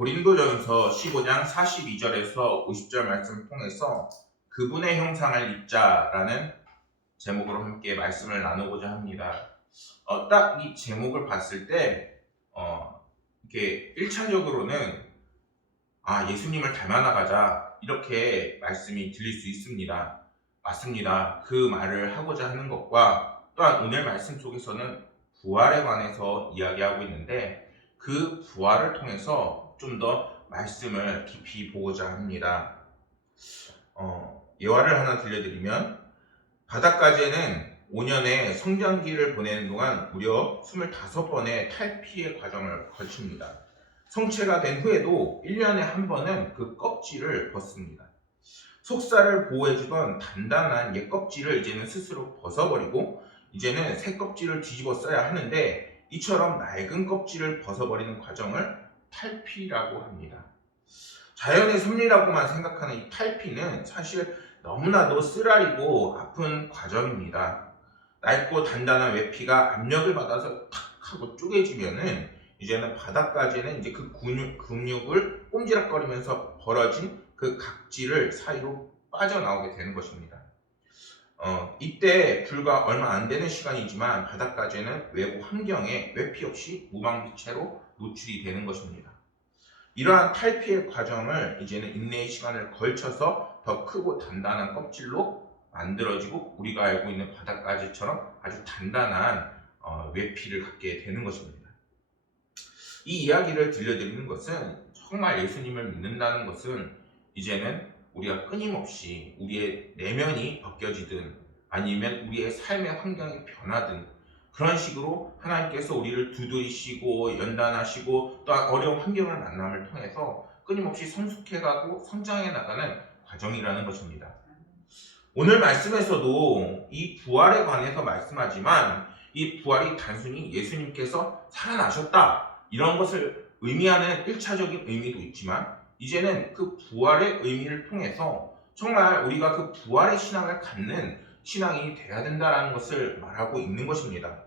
고린도전서 15장 42절에서 50절 말씀을 통해서 그분의 형상을 입자라는 제목으로 함께 말씀을 나누고자 합니다. 딱 이 제목을 봤을 때 이렇게 1차적으로는 예수님을 닮아 나가자 이렇게 말씀이 들릴 수 있습니다. 맞습니다. 그 말을 하고자 하는 것과 또한 오늘 말씀 속에서는 부활에 관해서 이야기하고 있는데 그 부활을 통해서 좀 더 말씀을 깊이 보고자 합니다. 예화를 하나 들려드리면 바닷가재는 5년의 성장기를 보내는 동안 무려 25번의 탈피의 과정을 거칩니다. 성체가 된 후에도 1년에 한 번은 그 껍질을 벗습니다. 속살을 보호해주던 단단한 옛 껍질을 이제는 스스로 벗어버리고 이제는 새 껍질을 뒤집어 써야 하는데 이처럼 낡은 껍질을 벗어버리는 과정을 탈피라고 합니다. 자연의 섭리라고만 생각하는 이 탈피는 사실 너무나도 쓰라리고 아픈 과정입니다. 낡고 단단한 외피가 압력을 받아서 탁 하고 쪼개지면은 이제는 바닥까지는 이제 그 근육을 꼼지락거리면서 벌어진 그 각질을 사이로 빠져나오게 되는 것입니다. 이때 불과 얼마 안 되는 시간이지만 바닥까지는 외부 환경에 외피 없이 무방비체로 노출이 되는 것입니다. 이러한 탈피의 과정을 이제는 인내의 시간을 걸쳐서 더 크고 단단한 껍질로 만들어지고 우리가 알고 있는 바닥가지처럼 아주 단단한 외피를 갖게 되는 것입니다. 이 이야기를 들려드리는 것은 정말 예수님을 믿는다는 것은 이제는 우리가 끊임없이 우리의 내면이 벗겨지든 아니면 우리의 삶의 환경이 변하든 그런 식으로 하나님께서 우리를 두드리시고 연단하시고 또 어려운 환경을 만남을 통해서 끊임없이 성숙해가고 성장해 나가는 과정이라는 것입니다. 오늘 말씀에서도 이 부활에 관해서 말씀하지만 이 부활이 단순히 예수님께서 살아나셨다 이런 것을 의미하는 1차적인 의미도 있지만 이제는 그 부활의 의미를 통해서 정말 우리가 그 부활의 신앙을 갖는 신앙이 돼야 된다는 것을 말하고 있는 것입니다.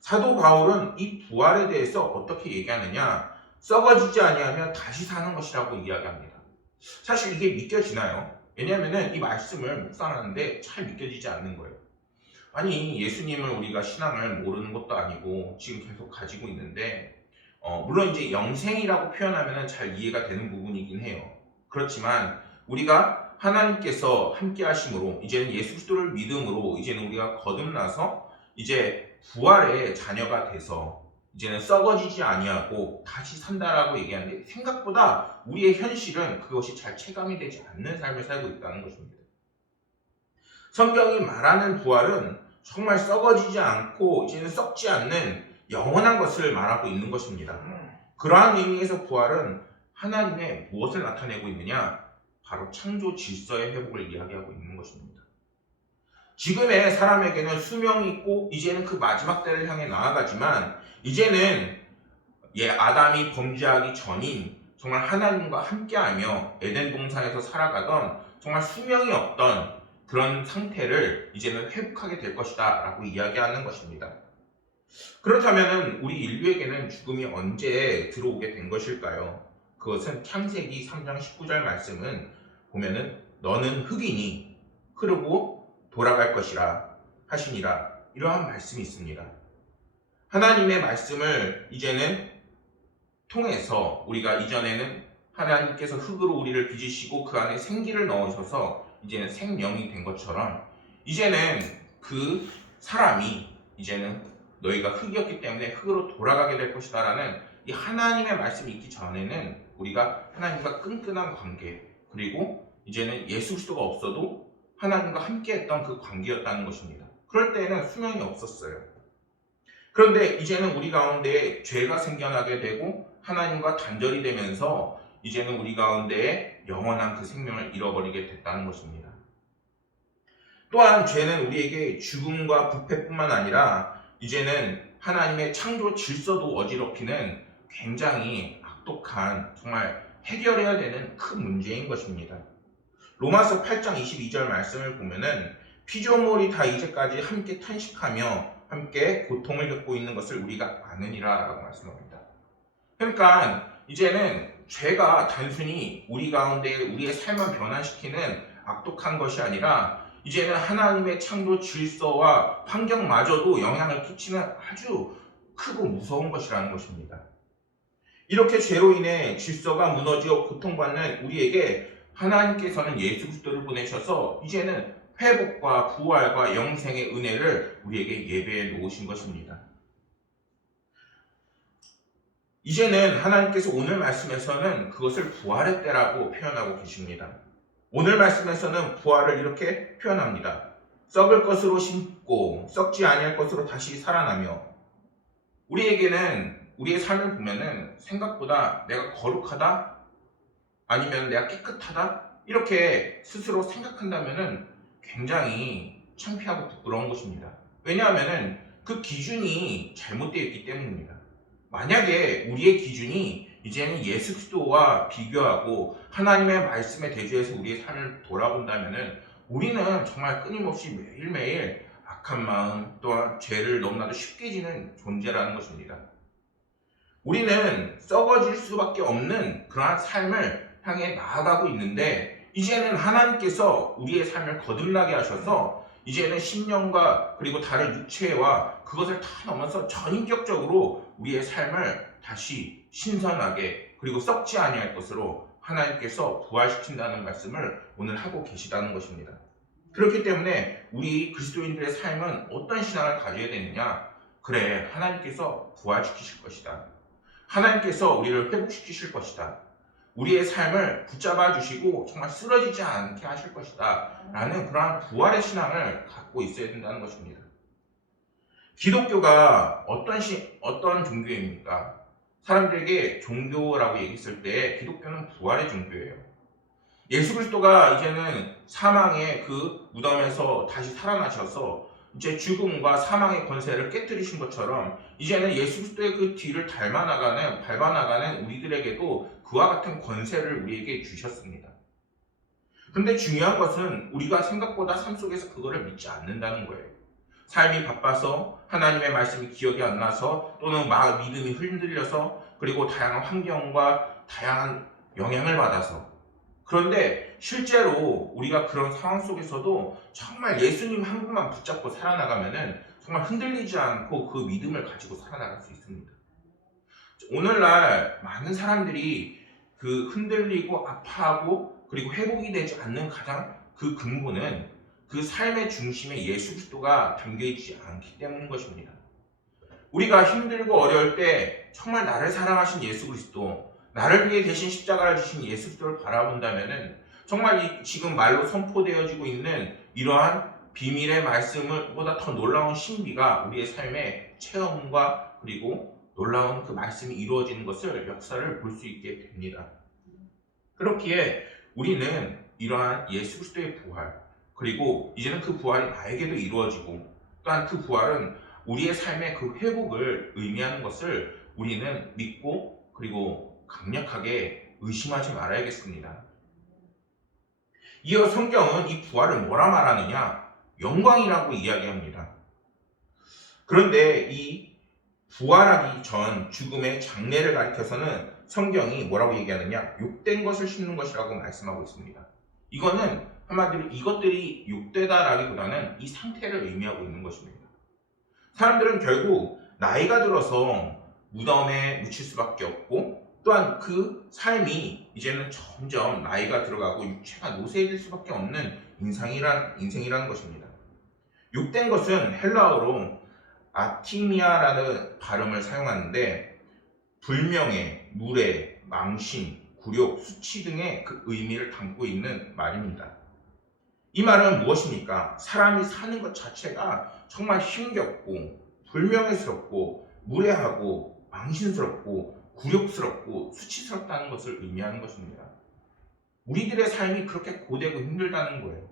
사도 바울은 이 부활에 대해서 어떻게 얘기하느냐? 썩어지지 아니하며 다시 사는 것이라고 이야기합니다. 사실 이게 믿겨지나요? 왜냐하면 이 말씀을 묵상하는데 잘 믿겨지지 않는 거예요. 아니 예수님을 우리가 신앙을 모르는 것도 아니고 지금 계속 가지고 있는데 물론 이제 영생이라고 표현하면 잘 이해가 되는 부분이긴 해요. 그렇지만 우리가 하나님께서 함께 하심으로 이제는 예수 그리스도를 믿음으로 이제는 우리가 거듭나서 이제 부활의 자녀가 돼서 이제는 썩어지지 아니하고 다시 산다라고 얘기하는데 생각보다 우리의 현실은 그것이 잘 체감이 되지 않는 삶을 살고 있다는 것입니다. 성경이 말하는 부활은 정말 썩어지지 않고 이제는 썩지 않는 영원한 것을 말하고 있는 것입니다. 그러한 의미에서 부활은 하나님의 무엇을 나타내고 있느냐? 바로 창조 질서의 회복을 이야기하고 있는 것입니다. 지금의 사람에게는 수명이 있고 이제는 그 마지막 때를 향해 나아가지만 이제는 아담이 범죄하기 전인 정말 하나님과 함께하며 에덴 동산에서 살아가던 정말 수명이 없던 그런 상태를 이제는 회복하게 될 것이다 라고 이야기하는 것입니다. 그렇다면 우리 인류에게는 죽음이 언제 들어오게 된 것일까요? 그것은 창세기 3장 19절 말씀은 보면은 너는 흙이니 흐르고 돌아갈 것이라 하시니라 이러한 말씀이 있습니다. 하나님의 말씀을 이제는 통해서 우리가 이전에는 하나님께서 흙으로 우리를 빚으시고 그 안에 생기를 넣으셔서 이제는 생명이 된 것처럼 이제는 그 사람이 이제는 너희가 흙이었기 때문에 흙으로 돌아가게 될 것이다 라는 이 하나님의 말씀이 있기 전에는 우리가 하나님과 끈끈한 관계 그리고 이제는 예수 그리스도가 없어도 하나님과 함께했던 그 관계였다는 것입니다. 그럴 때에는 수명이 없었어요. 그런데 이제는 우리 가운데 죄가 생겨나게 되고 하나님과 단절이 되면서 이제는 우리 가운데에 영원한 그 생명을 잃어버리게 됐다는 것입니다. 또한 죄는 우리에게 죽음과 부패뿐만 아니라 이제는 하나님의 창조 질서도 어지럽히는 굉장히 악독한 정말 해결해야 되는 큰 문제인 것입니다. 로마서 8장 22절 말씀을 보면은 피조물이 다 이제까지 함께 탄식하며 함께 고통을 겪고 있는 것을 우리가 아느니라 라고 말씀합니다. 그러니까 이제는 죄가 단순히 우리 가운데 우리의 삶만 변화시키는 악독한 것이 아니라 이제는 하나님의 창조 질서와 환경마저도 영향을 끼치는 아주 크고 무서운 것이라는 것입니다. 이렇게 죄로 인해 질서가 무너지고 고통받는 우리에게 하나님께서는 예수 그리스도를 보내셔서 이제는 회복과 부활과 영생의 은혜를 우리에게 예배해 놓으신 것입니다. 이제는 하나님께서 오늘 말씀에서는 그것을 부활의 때라고 표현하고 계십니다. 오늘 말씀에서는 부활을 이렇게 표현합니다. 썩을 것으로 심고 썩지 아니할 것으로 다시 살아나며, 우리에게는 우리의 삶을 보면은 생각보다 내가 거룩하다 아니면 내가 깨끗하다 이렇게 스스로 생각한다면은 굉장히 창피하고 부끄러운 것입니다. 왜냐하면은 그 기준이 잘못되어 있기 때문입니다. 만약에 우리의 기준이 이제는 예수 그리스도와 비교하고 하나님의 말씀에 대조해서 우리의 삶을 돌아본다면은 우리는 정말 끊임없이 매일매일 악한 마음 또한 죄를 너무나도 쉽게 지는 존재라는 것입니다. 우리는 썩어질 수밖에 없는 그러한 삶을 향해 나아가고 있는데, 이제는 하나님께서 우리의 삶을 거듭나게 하셔서 이제는 심령과 그리고 다른 육체와 그것을 다 넘어서 전인격적으로 우리의 삶을 다시 신선하게 그리고 썩지 아니할 것으로 하나님께서 부활시킨다는 말씀을 오늘 하고 계시다는 것입니다. 그렇기 때문에 우리 그리스도인들의 삶은 어떤 신앙을 가져야 되느냐? 그래, 하나님께서 부활시키실 것이다. 하나님께서 우리를 회복시키실 것이다. 우리의 삶을 붙잡아 주시고 정말 쓰러지지 않게 하실 것이다 라는 그러한 부활의 신앙을 갖고 있어야 된다는 것입니다. 기독교가 어떤 종교입니까? 사람들에게 종교라고 얘기했을 때 기독교는 부활의 종교예요. 예수 그리스도가 이제는 사망의 그 무덤에서 다시 살아나셔서 이제 죽음과 사망의 권세를 깨뜨리신 것처럼 이제는 예수 그리스도의 그 뒤를 밟아나가는 우리들에게도 그와 같은 권세를 우리에게 주셨습니다. 근데 중요한 것은 우리가 생각보다 삶 속에서 그거를 믿지 않는다는 거예요. 삶이 바빠서 하나님의 말씀이 기억이 안 나서 또는 믿음이 흔들려서 그리고 다양한 환경과 다양한 영향을 받아서, 그런데 실제로 우리가 그런 상황 속에서도 정말 예수님 한 분만 붙잡고 살아나가면은 정말 흔들리지 않고 그 믿음을 가지고 살아나갈 수 있습니다. 오늘날 많은 사람들이 그 흔들리고 아파하고 그리고 회복이 되지 않는 가장 그 근본은 그 삶의 중심에 예수 그리스도가 담겨있지 않기 때문인 것입니다. 우리가 힘들고 어려울 때 정말 나를 사랑하신 예수 그리스도, 나를 위해 대신 십자가를 지신 예수 그리스도를 바라본다면은 정말 지금 말로 선포되어지고 있는 이러한 비밀의 말씀보다 더 놀라운 신비가 우리의 삶의 체험과 그리고 놀라운 그 말씀이 이루어지는 것을, 역사를 볼 수 있게 됩니다. 그렇기에 우리는 이러한 예수 그리스도의 부활, 그리고 이제는 그 부활이 나에게도 이루어지고 또한 그 부활은 우리의 삶의 그 회복을 의미하는 것을 우리는 믿고 그리고 강력하게 의심하지 말아야겠습니다. 이어 성경은 이 부활을 뭐라 말하느냐? 영광이라고 이야기합니다. 그런데 이 부활하기 전 죽음의 장례를 가리켜서는 성경이 뭐라고 얘기하느냐? 욕된 것을 씹는 것이라고 말씀하고 있습니다. 이거는 한마디로 이것들이 욕되다라기보다는 이 상태를 의미하고 있는 것입니다. 사람들은 결국 나이가 들어서 무덤에 묻힐 수밖에 없고 또한 그 삶이 이제는 점점 나이가 들어가고 육체가 노쇠해질 수밖에 없는 인생이라는 것입니다. 욕된 것은 헬라어로 아티미아라는 발음을 사용하는데 불명예, 무례, 망신, 굴욕, 수치 등의 그 의미를 담고 있는 말입니다. 이 말은 무엇입니까? 사람이 사는 것 자체가 정말 힘겹고 불명예스럽고 무례하고 망신스럽고 굴욕스럽고 수치스럽다는 것을 의미하는 것입니다. 우리들의 삶이 그렇게 고되고 힘들다는 거예요.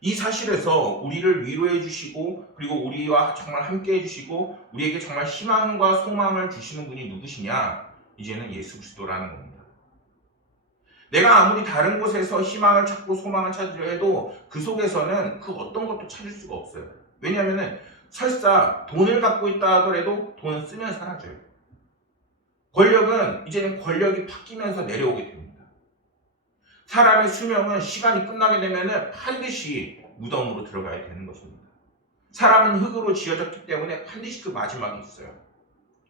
이 사실에서 우리를 위로해 주시고 그리고 우리와 정말 함께 해주시고 우리에게 정말 희망과 소망을 주시는 분이 누구시냐? 이제는 예수 그리스도라는 겁니다. 내가 아무리 다른 곳에서 희망을 찾고 소망을 찾으려 해도 그 속에서는 그 어떤 것도 찾을 수가 없어요. 왜냐하면 설사 돈을 갖고 있다 하더라도 돈은 쓰면 사라져요. 권력은 이제는 권력이 바뀌면서 내려오게 됩니다. 사람의 수명은 시간이 끝나게 되면 반드시 무덤으로 들어가야 되는 것입니다. 사람은 흙으로 지어졌기 때문에 반드시 그 마지막이 있어요.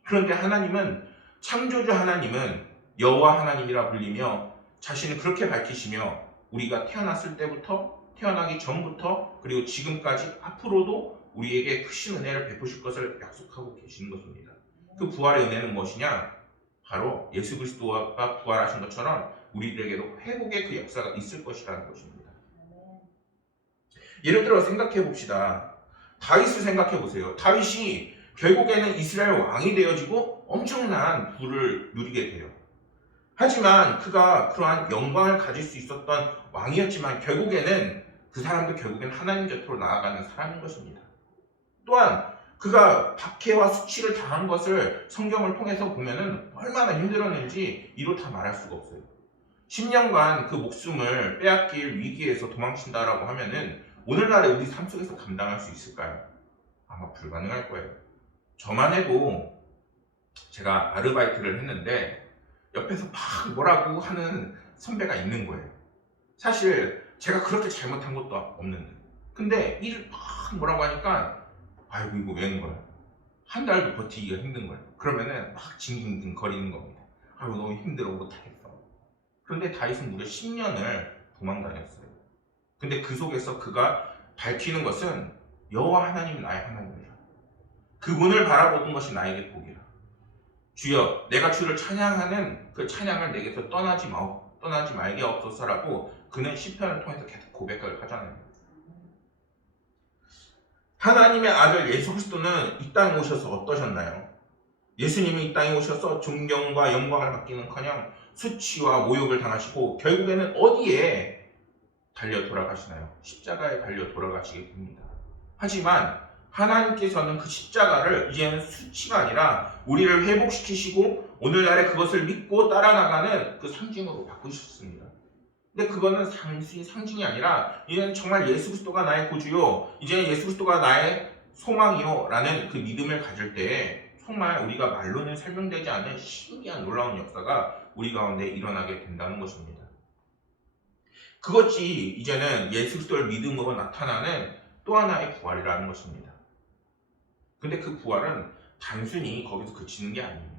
그런데 하나님은, 창조주 하나님은 여호와 하나님이라 불리며 자신을 그렇게 밝히시며 우리가 태어났을 때부터, 태어나기 전부터, 그리고 지금까지 앞으로도 우리에게 크신 은혜를 베푸실 것을 약속하고 계시는 것입니다. 그 부활의 은혜는 무엇이냐? 바로 예수 그리스도가 부활하신 것처럼 우리들에게도 회복의 그 역사가 있을 것이라는 것입니다. 예를 들어 생각해 봅시다. 다윗을 생각해 보세요. 다윗이 결국에는 이스라엘 왕이 되어지고 엄청난 부를 누리게 돼요. 하지만 그가 그러한 영광을 가질 수 있었던 왕이었지만 결국에는 그 사람도 결국엔 하나님 곁으로 나아가는 사람인 것입니다. 또한 그가 박해와 수치를 당한 것을 성경을 통해서 보면은 얼마나 힘들었는지 이로 다 말할 수가 없어요. 10년간 그 목숨을 빼앗길 위기에서 도망친다라고 하면은 오늘날의 우리 삶 속에서 감당할 수 있을까요? 아마 불가능할 거예요. 저만 해도 제가 아르바이트를 했는데 옆에서 막 뭐라고 하는 선배가 있는 거예요. 사실 제가 그렇게 잘못한 것도 없는데, 근데 일을 막 뭐라고 하니까 아이고 이거 왜 한 거야? 한 달도 버티기가 힘든 거예요. 그러면은 막 징징징 거리는 겁니다. 아이고 너무 힘들어 못하겠어. 그런데 다윗은 무려 10년을 도망 다녔어요. 근데 그 속에서 그가 밝히는 것은 여호와 하나님 나의 하나님이라. 그분을 바라보는 것이 나에게 복이라. 주여 내가 주를 찬양하는 그 찬양을 내게서 떠나지 말게 없소서라고 그는 시편을 통해서 계속 고백을 하잖아요. 하나님의 아들 예수 그리스도는 이 땅에 오셔서 어떠셨나요? 예수님이 이 땅에 오셔서 존경과 영광을 받기는커녕 수치와 모욕을 당하시고 결국에는 어디에 달려 돌아가시나요? 십자가에 달려 돌아가시게 됩니다. 하지만 하나님께서는 그 십자가를 이제는 수치가 아니라 우리를 회복시키시고 오늘날에 그것을 믿고 따라나가는 그 상징으로 바꾸셨습니다. 근데 그거는 단순히 상징이 아니라 이제는 정말 예수 그리스도가 나의 구주요, 이제는 예수 그리스도가 나의 소망이요 라는 그 믿음을 가질 때에 정말 우리가 말로는 설명되지 않는 신비한 놀라운 역사가 우리 가운데 일어나게 된다는 것입니다. 그것이 이제는 예수 그리스도를 믿음으로 나타나는 또 하나의 부활이라는 것입니다. 근데 그 부활은 단순히 거기서 그치는 게 아니에요.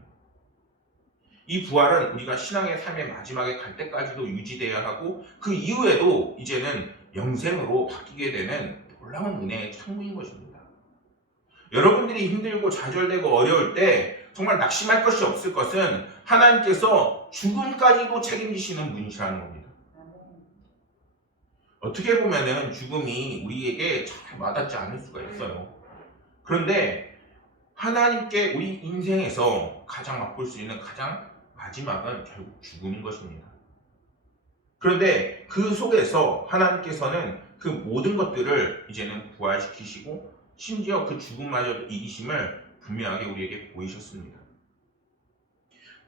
이 부활은 우리가 신앙의 삶의 마지막에 갈 때까지도 유지돼야 하고 그 이후에도 이제는 영생으로 바뀌게 되는 놀라운 은혜의 창구인 것입니다. 여러분들이 힘들고 좌절되고 어려울 때 정말 낙심할 것이 없을 것은 하나님께서 죽음까지도 책임지시는 분이시라는 겁니다. 어떻게 보면은 죽음이 우리에게 잘 와닿지 않을 수가 있어요. 그런데 하나님께 우리 인생에서 가장 맛볼 수 있는 가장 마지막은 결국 죽음인 것입니다. 그런데 그 속에서 하나님께서는 그 모든 것들을 이제는 부활시키시고 심지어 그 죽음마저 이기심을 분명하게 우리에게 보이셨습니다.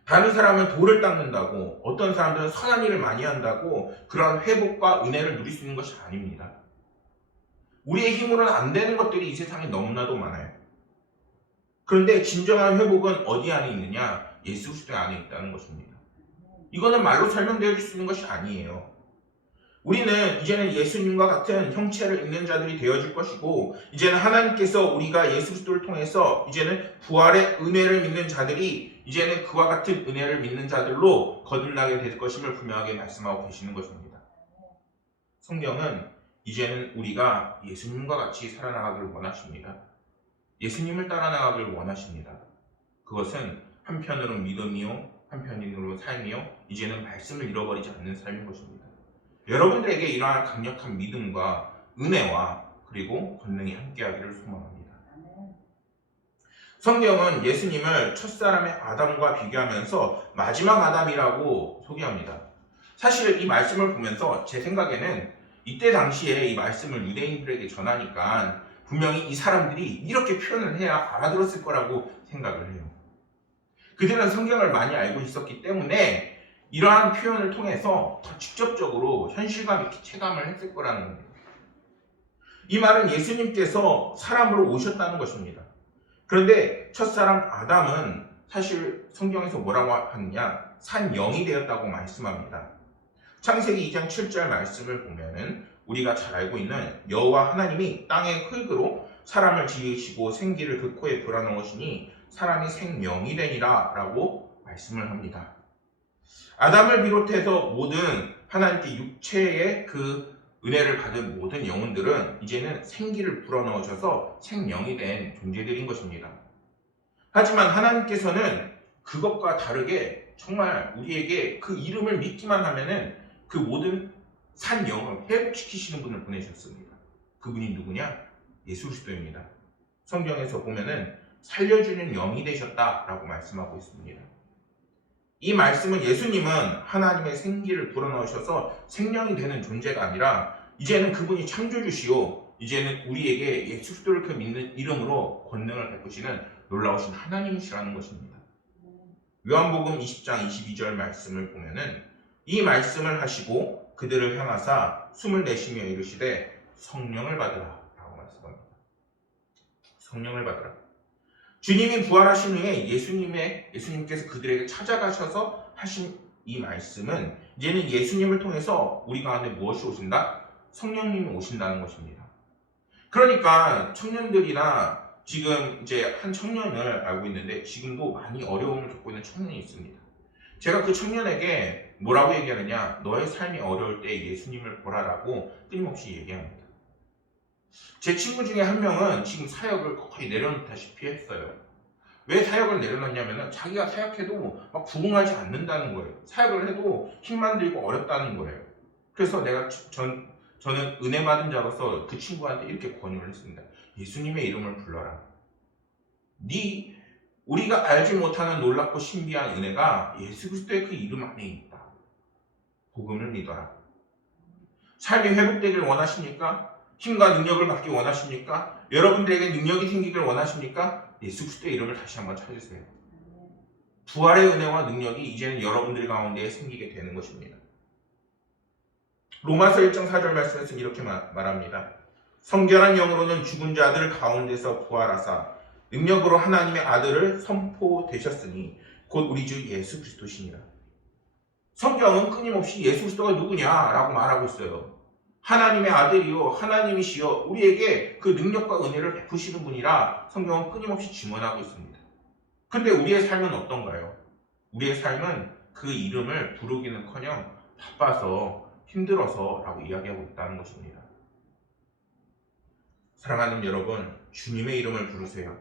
다른 사람은 돌을 닦는다고, 어떤 사람들은 선한 일을 많이 한다고 그런 회복과 은혜를 누릴 수 있는 것이 아닙니다. 우리의 힘으로는 안 되는 것들이 이 세상에 너무나도 많아요. 그런데 진정한 회복은 어디 안에 있느냐? 예수 그리스도 안에 있다는 것입니다. 이거는 말로 설명되어 줄 수 있는 것이 아니에요. 우리는 이제는 예수님과 같은 형체를 입는 자들이 되어질 것이고, 이제는 하나님께서 우리가 예수 그리스도를 통해서 이제는 부활의 은혜를 믿는 자들이 이제는 그와 같은 은혜를 믿는 자들로 거듭나게 될 것임을 분명하게 말씀하고 계시는 것입니다. 성경은 이제는 우리가 예수님과 같이 살아나가기를 원하십니다. 예수님을 따라 나가기를 원하십니다. 그것은 한편으로는 믿음이요, 한편으로는 삶이요, 이제는 말씀을 잃어버리지 않는 삶인 것입니다. 여러분들에게 이러한 강력한 믿음과 은혜와 그리고 권능이 함께하기를 소망합니다. 성경은 예수님을 첫사람의 아담과 비교하면서 마지막 아담이라고 소개합니다. 사실 이 말씀을 보면서 제 생각에는 이때 당시에 이 말씀을 유대인들에게 전하니까 분명히 이 사람들이 이렇게 표현을 해야 알아들었을 거라고 생각을 해요. 그들은 성경을 많이 알고 있었기 때문에 이러한 표현을 통해서 더 직접적으로 현실감 있게 체감을 했을 거라는 겁니다. 이 말은 예수님께서 사람으로 오셨다는 것입니다. 그런데 첫사람 아담은 사실 성경에서 뭐라고 하느냐, 산 영이 되었다고 말씀합니다. 창세기 2장 7절 말씀을 보면은 우리가 잘 알고 있는 여호와 하나님이 땅의 흙으로 사람을 지으시고 생기를 그 코에 불어넣으시니 사람이 생명이 되니라 라고 말씀을 합니다. 아담을 비롯해서 모든 하나님께 육체의 그 은혜를 받은 모든 영혼들은 이제는 생기를 불어넣으셔서 생명이 된 존재들인 것입니다. 하지만 하나님께서는 그것과 다르게 정말 우리에게 그 이름을 믿기만 하면은 그 모든 산 영을 회복시키시는 분을 보내셨습니다. 그분이 누구냐? 예수 그리스도입니다. 성경에서 보면은 살려주는 영이 되셨다라고 말씀하고 있습니다. 이 말씀은 예수님은 하나님의 생기를 불어넣으셔서 생명이 되는 존재가 아니라 이제는 그분이 창조주시오, 이제는 우리에게 예수 그리스도를 그 믿는 이름으로 권능을 베푸시는 놀라우신 하나님이시라는 것입니다. 요한복음 20장 22절 말씀을 보면은 이 말씀을 하시고 그들을 향하사 숨을 내쉬며 이르시되 성령을 받으라 라고 말씀합니다. 성령을 받으라. 주님이 부활하신 후에 예수님께서 그들에게 찾아가셔서 하신 이 말씀은 이제는 예수님을 통해서 우리 가운데 무엇이 오신다? 성령님이 오신다는 것입니다. 그러니까 청년들이나 지금 이제 한 청년을 알고 있는데 지금도 많이 어려움을 겪고 있는 청년이 있습니다. 제가 그 청년에게 뭐라고 얘기하느냐, 너의 삶이 어려울 때 예수님을 보라라고 끊임없이 얘기합니다. 제 친구 중에 한 명은 지금 사역을 거의 내려놓다시피 했어요. 왜 사역을 내려놨냐면 자기가 사역해도 막 부응하지 않는다는 거예요. 사역을 해도 힘만 들고 어렵다는 거예요. 그래서 저는 은혜 받은 자로서 그 친구한테 이렇게 권유를 했습니다. 예수님의 이름을 불러라. 우리가 알지 못하는 놀랍고 신비한 은혜가 예수 그리스도의 그 이름 안에 있다. 복음을 믿어라. 삶이 회복되길 원하십니까? 힘과 능력을 받기 원하십니까? 여러분들에게 능력이 생기길 원하십니까? 예수 그리스도의 이름을 다시 한번 찾으세요. 부활의 은혜와 능력이 이제는 여러분들 가운데 생기게 되는 것입니다. 로마서 1장 4절 말씀에서는 이렇게 말합니다. 성결한 영으로는 죽은 자들 가운데서 부활하사 능력으로 하나님의 아들을 선포되셨으니 곧 우리 주 예수 그리스도시니라. 성경은 끊임없이 예수 그리스도가 누구냐라고 말하고 있어요. 하나님의 아들이요 하나님이시여 우리에게 그 능력과 은혜를 베푸시는 분이라 성경은 끊임없이 증언하고 있습니다. 그런데 우리의 삶은 어떤가요? 우리의 삶은 그 이름을 부르기는커녕 바빠서 힘들어서 라고 이야기하고 있다는 것입니다. 사랑하는 여러분, 주님의 이름을 부르세요.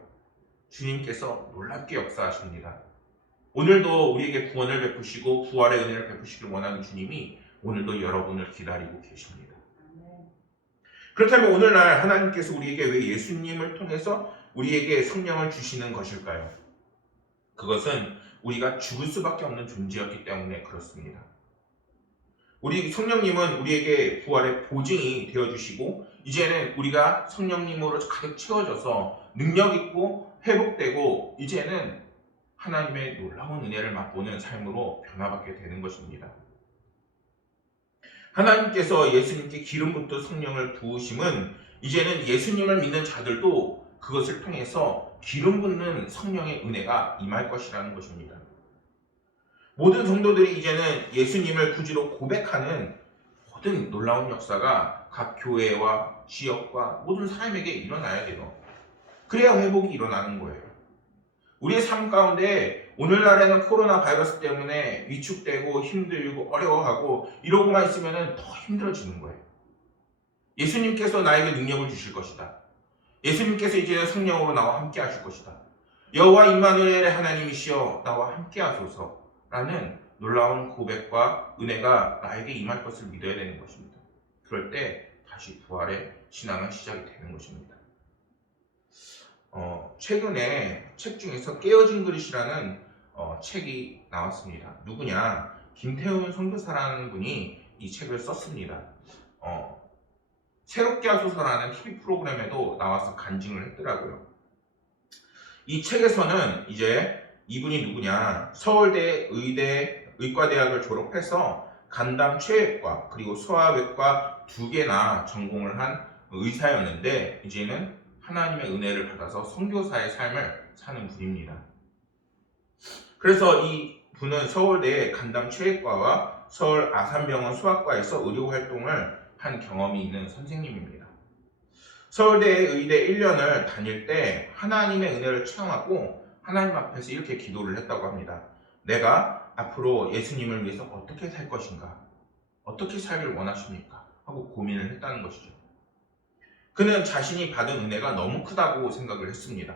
주님께서 놀랍게 역사하십니다. 오늘도 우리에게 구원을 베푸시고 부활의 은혜를 베푸시길 원하는 주님이 오늘도 여러분을 기다리고 계십니다. 그렇다면 오늘날 하나님께서 우리에게 왜 예수님을 통해서 우리에게 성령을 주시는 것일까요? 그것은 우리가 죽을 수밖에 없는 존재였기 때문에 그렇습니다. 우리 성령님은 우리에게 부활의 보증이 되어주시고 이제는 우리가 성령님으로 가득 채워져서 능력 있고 회복되고 이제는 하나님의 놀라운 은혜를 맛보는 삶으로 변화받게 되는 것입니다. 하나님께서 예수님께 기름 붓듯 성령을 부으심은 이제는 예수님을 믿는 자들도 그것을 통해서 기름 붓는 성령의 은혜가 임할 것이라는 것입니다. 모든 성도들이 이제는 예수님을 구주로 고백하는 모든 놀라운 역사가 각 교회와 지역과 모든 사람에게 일어나야 돼요. 그래야 회복이 일어나는 거예요. 우리의 삶 가운데 오늘날에는 코로나 바이러스 때문에 위축되고 힘들고 어려워하고 이러고만 있으면 더 힘들어지는 거예요. 예수님께서 나에게 능력을 주실 것이다. 예수님께서 이제는 성령으로 나와 함께 하실 것이다. 여호와 임마누엘의 하나님이시여 나와 함께 하소서 라는 놀라운 고백과 은혜가 나에게 임할 것을 믿어야 되는 것입니다. 그럴 때 다시 부활의 신앙은 시작이 되는 것입니다. 최근에 책 중에서 깨어진 그릇이라는 책이 나왔습니다. 누구냐? 김태훈 선교사라는 분이 이 책을 썼습니다. 새롭게 하소서라는 TV 프로그램에도 나와서 간증을 했더라고요. 이 책에서는 이제 이분이 누구냐? 서울대 의과대학을 졸업해서 간담 최외과 그리고 소아외과 2개나 전공을 한 의사였는데 이제는 하나님의 은혜를 받아서 선교사의 삶을 사는 분입니다. 그래서 이 분은 서울대 간담 체육과와 서울 아산병원 수학과에서 의료 활동을 한 경험이 있는 선생님입니다. 서울대 의대 1년을 다닐 때 하나님의 은혜를 체험하고 하나님 앞에서 이렇게 기도를 했다고 합니다. 내가 앞으로 예수님을 위해서 어떻게 살 것인가? 어떻게 살길 원하십니까? 하고 고민을 했다는 것이죠. 그는 자신이 받은 은혜가 너무 크다고 생각을 했습니다.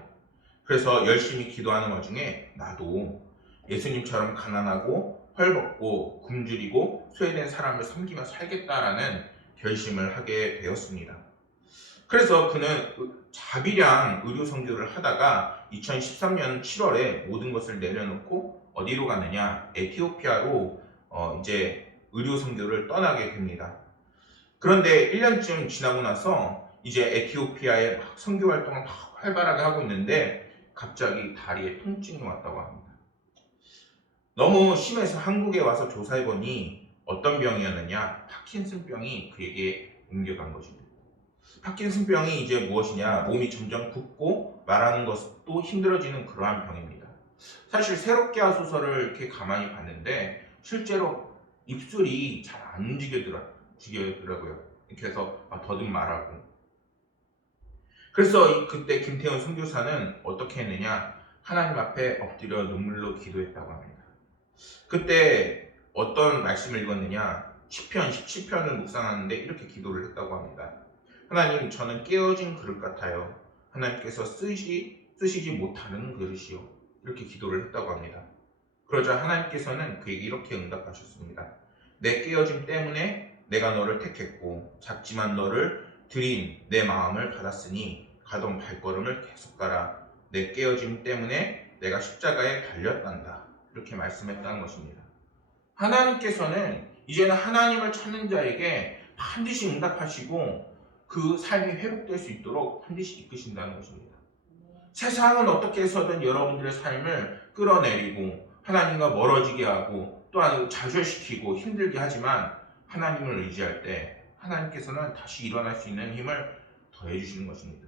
그래서 열심히 기도하는 와중에 나도 예수님처럼 가난하고 헐벗고 굶주리고 소외된 사람을 섬기며 살겠다라는 결심을 하게 되었습니다. 그래서 그는 자비량 의료 선교를 하다가 2013년 7월에 모든 것을 내려놓고 어디로 가느냐? 에티오피아로 이제 의료 선교를 떠나게 됩니다. 그런데 1년쯤 지나고 나서 이제 에티오피아에 막 선교 활동을 막 활발하게 하고 있는데 갑자기 다리에 통증이 왔다고 합니다. 너무 심해서 한국에 와서 조사해보니 어떤 병이었느냐? 파킨슨병이 그에게 옮겨간 것입니다. 파킨슨병이 이제 무엇이냐? 몸이 점점 붓고 말하는 것도 힘들어지는 그러한 병입니다. 사실 새롭게 하소서를 이렇게 가만히 봤는데 실제로 입술이 잘 안 움직이더라고요. 이렇게 해서 더듬 말하고. 그래서 그때 김태훈 선교사는 어떻게 했느냐? 하나님 앞에 엎드려 눈물로 기도했다고 합니다. 그때 어떤 말씀을 읽었느냐? 시편 17편을 묵상하는데 이렇게 기도를 했다고 합니다. 하나님, 저는 깨어진 그릇 같아요. 하나님께서 쓰시지 못하는 그릇이요. 이렇게 기도를 했다고 합니다. 그러자 하나님께서는 그에게 이렇게 응답하셨습니다. 내 깨어짐 때문에 내가 너를 택했고 작지만 너를 드린 내 마음을 받았으니 가던 발걸음을 계속 가라. 내 깨어짐 때문에 내가 십자가에 달렸단다. 이렇게 말씀했다는 것입니다. 하나님께서는 이제는 하나님을 찾는 자에게 반드시 응답하시고 그 삶이 회복될 수 있도록 반드시 이끄신다는 것입니다. 세상은 어떻게 해서든 여러분들의 삶을 끌어내리고 하나님과 멀어지게 하고 또한 좌절시키고 힘들게 하지만 하나님을 의지할 때 하나님께서는 다시 일어날 수 있는 힘을 더해 주시는 것입니다.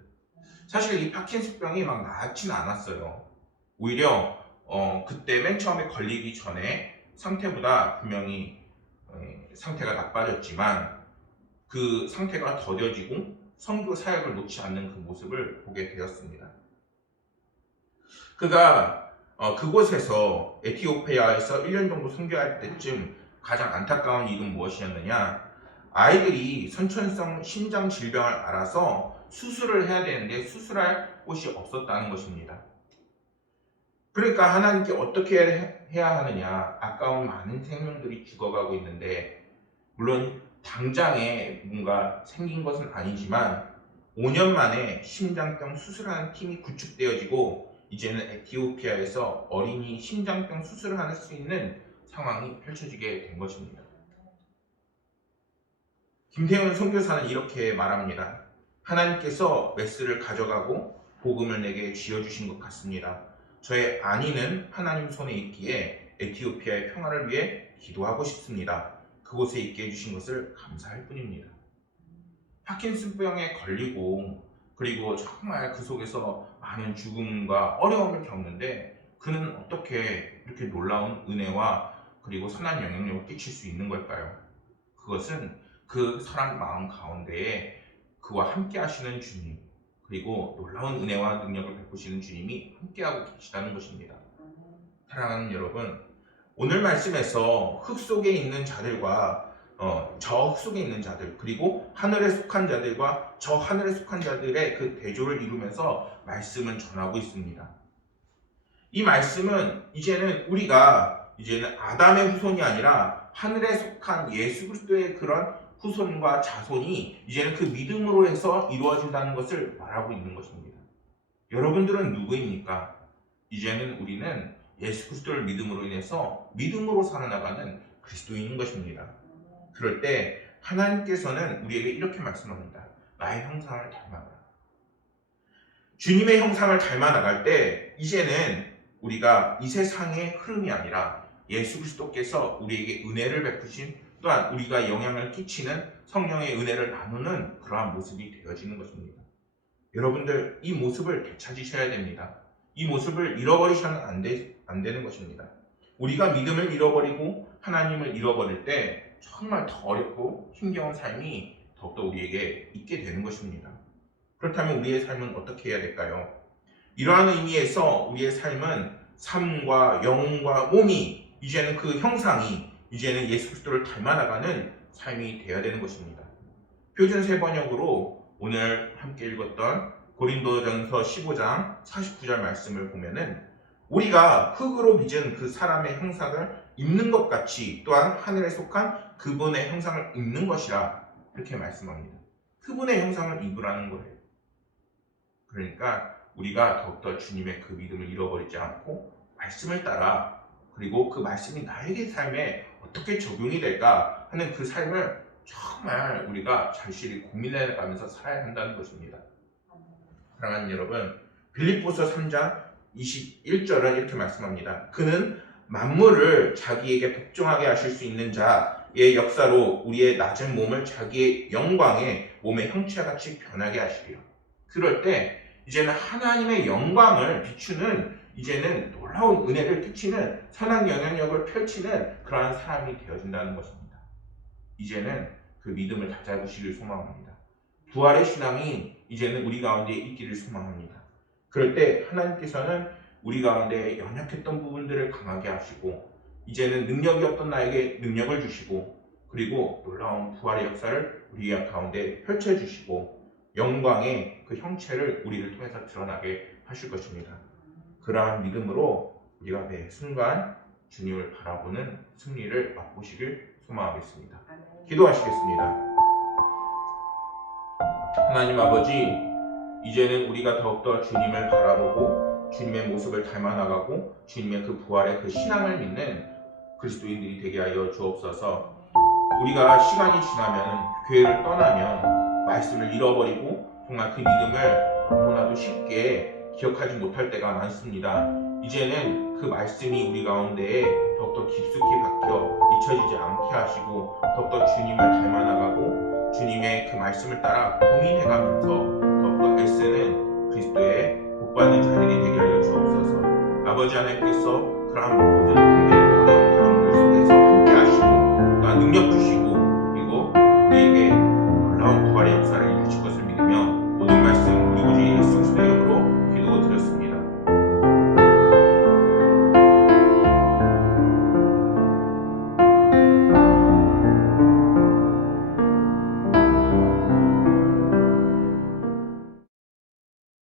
사실 이 파킨슨병이 막 나았지는 않았어요. 오히려 그때 맨 처음에 걸리기 전에 상태보다 분명히 상태가 나빠졌지만 그 상태가 더뎌지고 선교 사역을 놓지 않는 그 모습을 보게 되었습니다. 그가 그곳에서 에티오피아에서 1년 정도 선교할 때쯤 가장 안타까운 일은 무엇이었느냐? 아이들이 선천성 심장 질병을 알아서 수술을 해야 되는데 수술할 곳이 없었다는 것입니다. 그러니까 하나님께 어떻게 해야 하느냐? 아까운 많은 생명들이 죽어가고 있는데 물론 당장에 뭔가 생긴 것은 아니지만 5년 만에 심장병 수술하는 팀이 구축되어지고 이제는 에티오피아에서 어린이 심장병 수술을 할 수 있는 상황이 펼쳐지게 된 것입니다. 김태훈 선교사는 이렇게 말합니다. 하나님께서 메스를 가져가고 복음을 내게 쥐어주신 것 같습니다. 저의 안위는 하나님 손에 있기에 에티오피아의 평화를 위해 기도하고 싶습니다. 그곳에 있게 해주신 것을 감사할 뿐입니다. 파킨슨병에 걸리고 그리고 정말 그 속에서 많은 죽음과 어려움을 겪는데 그는 어떻게 이렇게 놀라운 은혜와 그리고 선한 영향력을 끼칠 수 있는 걸까요? 그것은 그 사람 마음 가운데에 그와 함께 하시는 주님 그리고 놀라운 은혜와 능력을 베푸시는 주님이 함께하고 계시다는 것입니다. 사랑하는 여러분, 오늘 말씀에서 흙 속에 있는 자들과 저 흙 속에 있는 자들 그리고 하늘에 속한 자들과 저 하늘에 속한 자들의 그 대조를 이루면서 말씀은 전하고 있습니다. 이 말씀은 우리가 이제는 아담의 후손이 아니라 하늘에 속한 예수 그리스도의 그런 후손과 자손이 이제는 그 믿음으로 해서 이루어진다는 것을 말하고 있는 것입니다. 여러분들은 누구입니까? 이제는 우리는 예수 그리스도를 믿음으로 인해서 믿음으로 살아나가는 그리스도인인 것입니다. 그럴 때 하나님께서는 우리에게 이렇게 말씀합니다. 나의 형상을 닮아라. 주님의 형상을 닮아 나갈 때 이제는 우리가 이 세상의 흐름이 아니라 예수 그리스도께서 우리에게 은혜를 베푸신 또한 우리가 영향을 끼치는 성령의 은혜를 나누는 그러한 모습이 되어지는 것입니다. 여러분들 이 모습을 되찾으셔야 됩니다. 이 모습을 잃어버리셔는 안 안 되는 것입니다. 우리가 믿음을 잃어버리고 하나님을 잃어버릴 때 정말 더 어렵고 힘겨운 삶이 더욱더 우리에게 있게 되는 것입니다. 그렇다면 우리의 삶은 어떻게 해야 될까요? 이러한 의미에서 우리의 삶은 삶과 영과 몸이 이제는 그 형상이 이제는 예수 그리스도를 닮아나가는 삶이 되어야 되는 것입니다. 표준 세번역으로 오늘 함께 읽었던 고린도전서 15장 49절 말씀을 보면은 우리가 흙으로 빚은 그 사람의 형상을 입는 것 같이 또한 하늘에 속한 그분의 형상을 입는 것이라 이렇게 말씀합니다. 그분의 형상을 입으라는 거예요. 그러니까 우리가 더욱더 주님의 그 믿음을 잃어버리지 않고 말씀을 따라 그리고 그 말씀이 나에게 삶에 어떻게 적용이 될까 하는 그 삶을 정말 우리가 절실히 고민해가면서 살아야 한다는 것입니다. 사랑하는 여러분, 빌립보서 3장 21절은 이렇게 말씀합니다. 그는 만물을 자기에게 복종하게 하실 수 있는 자의 역사로 우리의 낮은 몸을 자기의 영광의 몸의 형체같이 변하게 하시리라. 그럴 때 이제는 하나님의 영광을 비추는 이제는 놀라운 은혜를 끼치는 선한 영향력을 펼치는 그러한 사람이 되어진다는 것입니다. 이제는 그 믿음을 다잡으시길 소망합니다. 부활의 신앙이 이제는 우리 가운데 있기를 소망합니다. 그럴 때 하나님께서는 우리 가운데 연약했던 부분들을 강하게 하시고 이제는 능력이 없던 나에게 능력을 주시고 그리고 놀라운 부활의 역사를 우리 가운데 펼쳐주시고 영광의 그 형체를 우리를 통해서 드러나게 하실 것입니다. 그러한 믿음으로 우리가 매 순간 주님을 바라보는 승리를 맛보시길 소망하겠습니다. 기도하시겠습니다. 하나님 아버지, 이제는 우리가 더욱더 주님을 바라보고 주님의 모습을 닮아나가고 주님의 그 부활의 그 신앙을 믿는 그리스도인들이 되게 하여 주옵소서. 우리가 시간이 지나면 교회를 떠나면 말씀을 잃어버리고 정말 그 믿음을 너무나도 쉽게 기억하지 못할 때가 많습니다. 이제는 그 말씀이 우리 가운데에 더욱더 깊숙이 박혀 잊혀지지 않게 하시고 더욱더 주님을 닮아나가고 주님의 그 말씀을 따라 고민해가면서